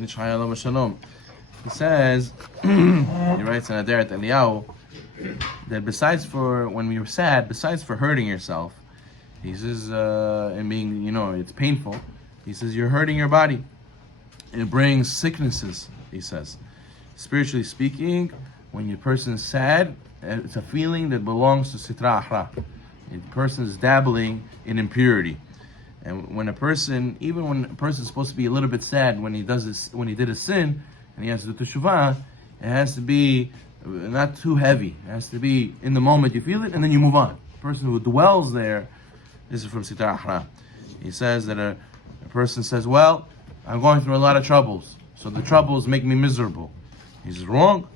He says, he writes in Aderet Eliyahu, that besides for when you're sad, besides for hurting yourself, he says, and being, it's painful, he says, you're hurting your body. It brings sicknesses, he says. Spiritually speaking, when your person is sad, it's a feeling that belongs to Sitra Ahra. The person is dabbling in impurity. And when a person, even when a person is supposed to be a little bit sad when he did a sin, and he has to do teshuvah, it has to be not too heavy. It has to be in the moment you feel it, and then you move on. The person who dwells there, this is from Sitra Ahra. He says that a person says, well, I'm going through a lot of troubles, so the troubles make me miserable. He says, wrong.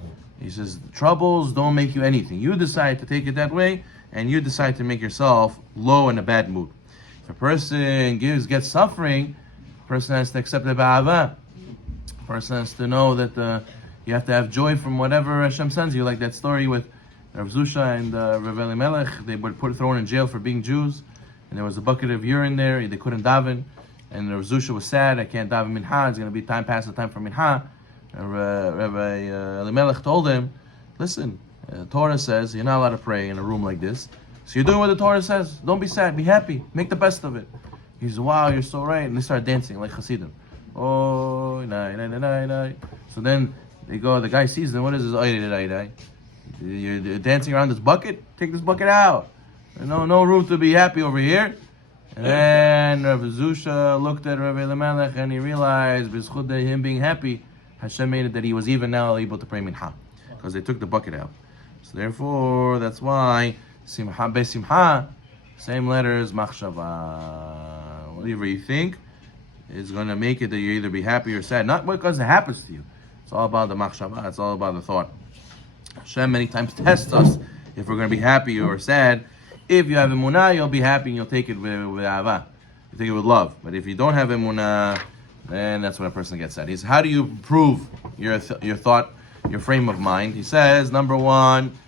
He says, the troubles don't make you anything. You decide to take it that way, and you decide to make yourself low in a bad mood. If a person gets suffering, a person has to accept the ba'ava. A person has to know that you have to have joy from whatever Hashem sends you. Like that story with Rav Zusha and Rav Elimelech. They were thrown in jail for being Jews, and there was a bucket of urine there. They couldn't daven, and Rav Zusha was sad. I can't daven mincha. It's going to be past the time for mincha. Rabbi Elimelech told him, listen, the Torah says you're not allowed to pray in a room like this. So you're doing what the Torah says. Don't be sad. Be happy. Make the best of it. He says, wow, you're so right. And they start dancing like Hasidim. Oh, nay. So then they go, the guy sees them. What is this? You're dancing around this bucket? Take this bucket out. There's no room to be happy over here. And then Rav Zusha looked at Rabbi Elimelech and he realized, b'zchut him being happy, Hashem made it that he was even now able to pray mincha. Because they took the bucket out. So therefore, that's why simcha besimcha, same letters, machshava. Whatever you think is going to make it that you either be happy or sad. Not because it happens to you. It's all about the machshava. It's all about the thought. Hashem many times tests us if we're going to be happy or sad. If you have emunah, you'll be happy and you'll take it with ahava. You take it with love. But if you don't have emunah, then that's when a person gets sad. He says, how do you improve your thought, your frame of mind? He says, number one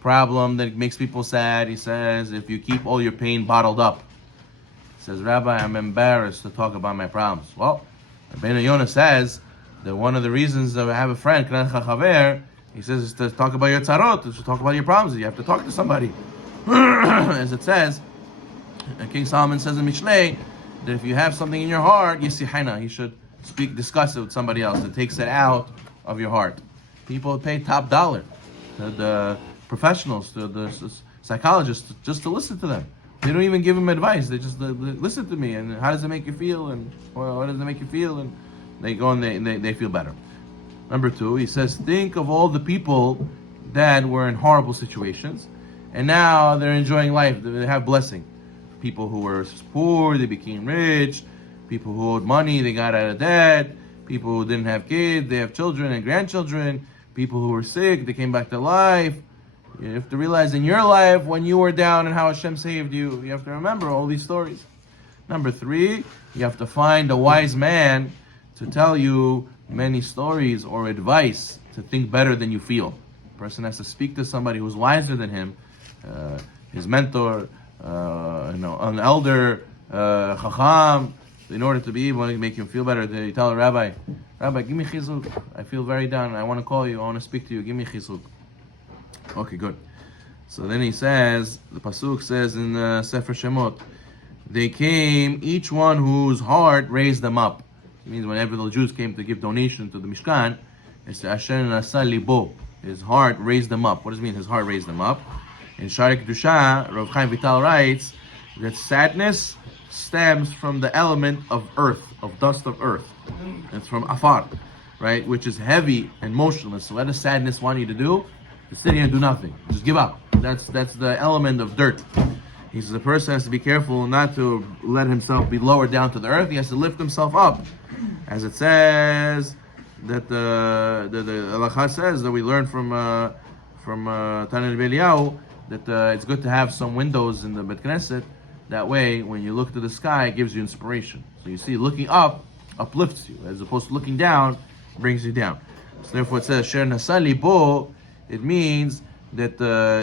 problem that makes people sad, he says, if you keep all your pain bottled up. He says, Rabbi, I'm embarrassed to talk about my problems. Well, Rabbeinu Yonah says that one of the reasons that I have a friend, K'nan Chachaver, he says, is to talk about your tzarot, is to talk about your problems. You have to talk to somebody. As it says, King Solomon says in Mishlei, that if you have something in your heart, yisihana, you should discuss it with somebody else that takes it out of your heart. People pay top dollar to the professionals, to the psychologists, just to listen to them. They don't even give them advice. They just listen to me. And how does it make you feel? And what does it make you feel? And they go and they feel better. Number two, he says, think of all the people that were in horrible situations, and now they're enjoying life. They have blessing. People who were poor, they became rich. People who owed money, they got out of debt. People who didn't have kids, they have children and grandchildren. People who were sick, they came back to life. You have to realize in your life, when you were down and how Hashem saved you, you have to remember all these stories. Number three, you have to find a wise man to tell you many stories or advice to think better than you feel. A person has to speak to somebody who's wiser than him, his mentor, an elder, chacham, in order to be able to make him feel better. They tell a rabbi, give me chizuk. I feel very down. I want to call you. I want to speak to you. Give me chizuk. Okay, good. So then he says, the pasuk says in Sefer Shemot, they came, each one whose heart raised them up. It means whenever the Jews came to give donation to the Mishkan, it's Asher Nasa Libo. His heart raised them up. What does it mean? His heart raised them up. In Sharik Dusha, Rav Chaim Vital writes that sadness stems from the element of earth, of dust of earth. It's from afar, right? Which is heavy and motionless. So what does sadness want you to do? To sit here and do nothing. Just give up. That's the element of dirt. He says the person has to be careful not to let himself be lowered down to the earth. He has to lift himself up. As it says that the halakha says that we learn from Tanya Eliyahu that it's good to have some windows in the Bet Knesset. That way, when you look to the sky, it gives you inspiration. So you see, looking up uplifts you, as opposed to looking down brings you down. So therefore, it says Sher Nasali Bo. It means that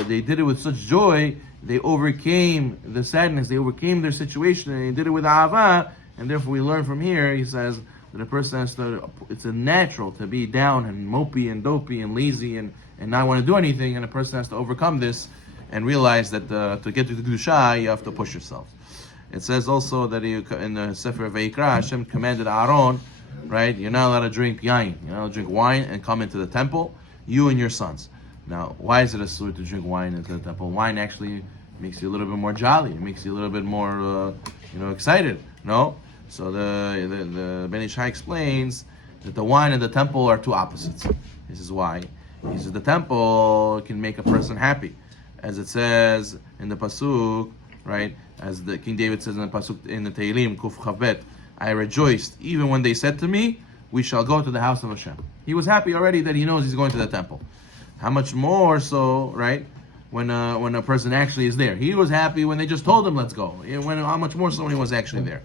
they did it with such joy. They overcame the sadness. They overcame their situation, and they did it with ahava. And therefore, we learn from here. He says, that a person has to, it's a natural to be down and mopey and dopey and lazy and not want to do anything, and a person has to overcome this and realize that to get to the Kedusha, you have to push yourself. It says also that in the Sefer Vayikra, Hashem commanded Aaron, right, you're not allowed to drink yain, you're not allowed to drink wine and come into the temple, you and your sons. Now, why is it a sur to drink wine into the temple? Wine actually makes you a little bit more jolly, it makes you a little bit more, excited, no? So the Ben Ish Hai explains that the wine and the temple are two opposites. This is why. He says the temple can make a person happy. As it says in the Pasuk, right? As the King David says in the Pasuk in the Tehillim, Kuf Chavet, I rejoiced even when they said to me, we shall go to the house of Hashem. He was happy already that he knows he's going to the temple. How much more so, right? When a person actually is there. He was happy when they just told him, let's go. How much more so when he was actually there.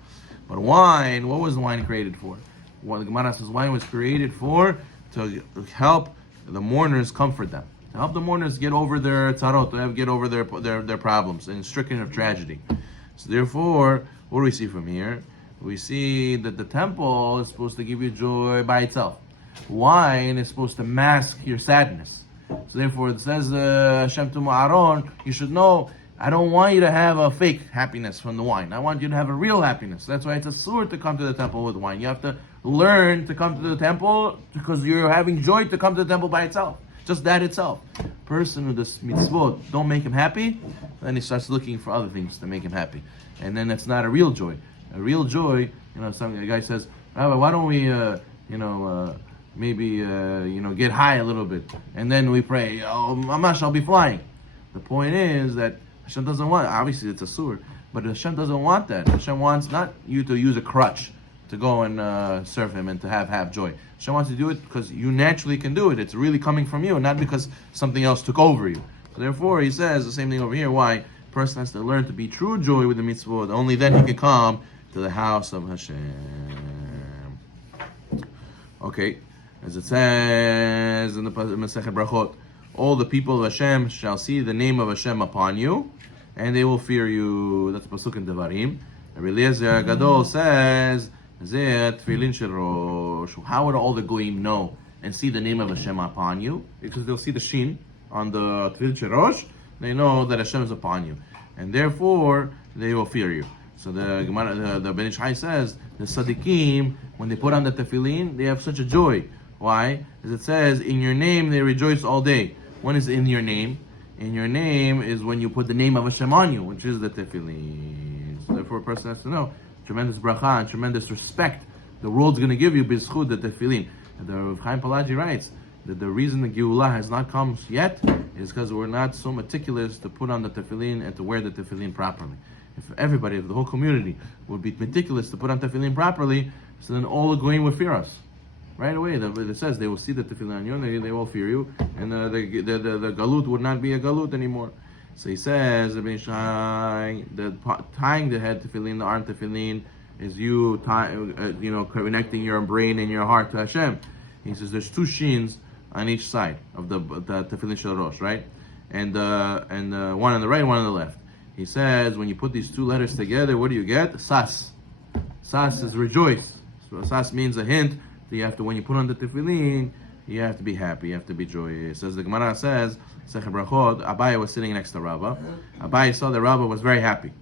But wine, what was the wine created for? What the Gemara says, wine was created for to help the mourners, comfort them, to help the mourners get over their tzarot, to get over their problems, and stricken of tragedy. So therefore, what do we see from here? We see that the temple is supposed to give you joy by itself. Wine is supposed to mask your sadness. So therefore, it says Hashem to Aaron, you should know, I don't want you to have a fake happiness from the wine. I want you to have a real happiness. That's why it's a sur to come to the temple with wine. You have to learn to come to the temple because you're having joy to come to the temple by itself. Just that itself. Person who does mitzvot don't make him happy, then he starts looking for other things to make him happy. And then it's not a real joy. A real joy, the guy says, Rabbi, why don't we, get high a little bit. And then we pray, Mamash, I'll be flying. The point is that Hashem doesn't want, obviously it's a sur, but Hashem doesn't want that. Hashem wants not you to use a crutch to go and serve Him and to have joy. Hashem wants to do it because you naturally can do it. It's really coming from you, not because something else took over you. So therefore, He says the same thing over here. Why? A person has to learn to be true joy with the mitzvot. Only then he can come to the house of Hashem. Okay, as it says in the Masechet Brachot, all the people of Hashem shall see the name of Hashem upon you, and they will fear you. That's Pasuk in Devarim. Rabbi Eliezer Gadol says, Tefillin shel Rosh. How would all the goyim know and see the name of Hashem upon you? Because they'll see the shin on the Tefillin shel Rosh. They know that Hashem is upon you, and therefore they will fear you. So the Gemara, the Ben Ish Hai says, the Tzaddikim, when they put on the Tefillin, they have such a joy. Why? As it says, in your name they rejoice all day. When is in your name? In your name is when you put the name of Hashem on you, which is the Tefillin. So therefore a person has to know, tremendous bracha and tremendous respect the world's going to give you b'zchut the Tefillin. And the Rav Chaim Palagi writes that the reason the Geulah has not come yet is because we're not so meticulous to put on the Tefillin and to wear the Tefillin properly. If the whole community would be meticulous to put on Tefillin properly, so then all the goyim would fear us. Right away, it says they will see the tefillin on you and they will fear you, and the galut would not be a galut anymore. So he says, tying the head tefillin, the arm tefillin, is you connecting your brain and your heart to Hashem. He says there's two shins on each side of the tefillin shel Rosh, right? And one on the right, one on the left. He says when you put these two letters together, what do you get? Sas. Sas is rejoice. So sas means a hint. You have to, when you put on the tefillin, you have to be happy, you have to be joyous. As the Gemara says, Sechet Brachot, Abaye was sitting next to Rabbah. Abaye saw that Rabbah was very happy.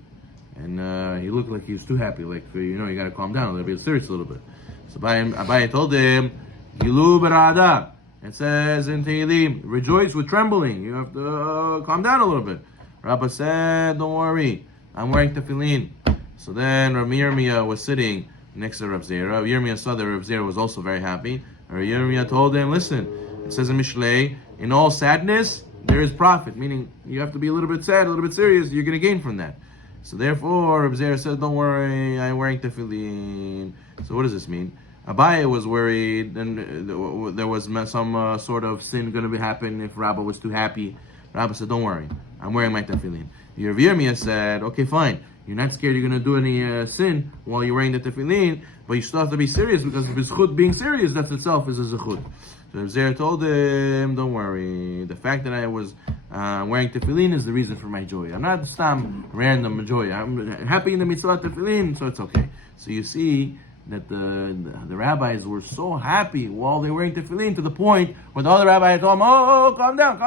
And he looked like he was too happy, you got to calm down a little bit, serious a little bit. So Abaye told him, Gilu berada. It says in Tehillim, rejoice with trembling. You have to calm down a little bit. Rabbah said, don't worry, I'm wearing tefillin. So then Rav Yirmiyah was sitting next to Rav Zera. Yirmiyah saw that Rav Zera was also very happy. Yirmiyah told him, listen, it says in Mishlei, in all sadness, there is profit. Meaning, you have to be a little bit sad, a little bit serious, you're going to gain from that. So therefore, Rav Zera said, don't worry, I'm wearing tefillin. So what does this mean? Abaye was worried, and there was some sort of sin going to happen if Rabbah was too happy. Rabbah said, don't worry, I'm wearing my tefillin. Yirmiyah said, okay, fine. You're not scared you're going to do any sin while you're wearing the tefillin, but you still have to be serious because b'zchut being serious, that itself is a zechut. So Zera told him, don't worry, the fact that I was wearing tefillin is the reason for my joy. I'm not some random joy. I'm happy in the mitzvah tefillin, so it's okay. So you see that the rabbis were so happy while they were wearing tefillin to the point where the other rabbi told them, "Oh, calm down.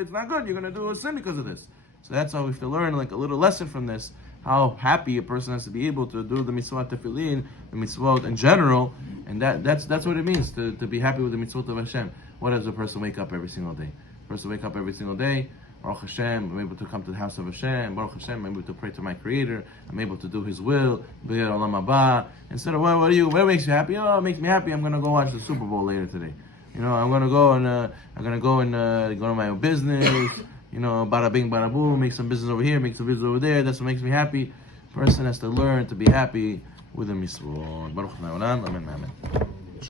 It's not good. You're going to do a sin because of this." So that's how we have to learn like a little lesson from this. How happy a person has to be able to do the mitzvot tefillin, the mitzvot in general, and that's what it means to be happy with the mitzvot of Hashem. What does a person wake up every single day? A person wake up every single day. Baruch Hashem, I'm able to come to the house of Hashem. Baruch Hashem, I'm able to pray to my Creator. I'm able to do His will. B'yad Olam Haba. Instead of what makes you happy? Oh, it makes me happy. I'm gonna go watch the Super Bowl later today. I'm gonna go and go to my own business. Bada bing, bada boom. Make some business over here. Make some business over there. That's what makes me happy. Person has to learn to be happy with the mitzvot. Baruch Hashem. Amen. Amen.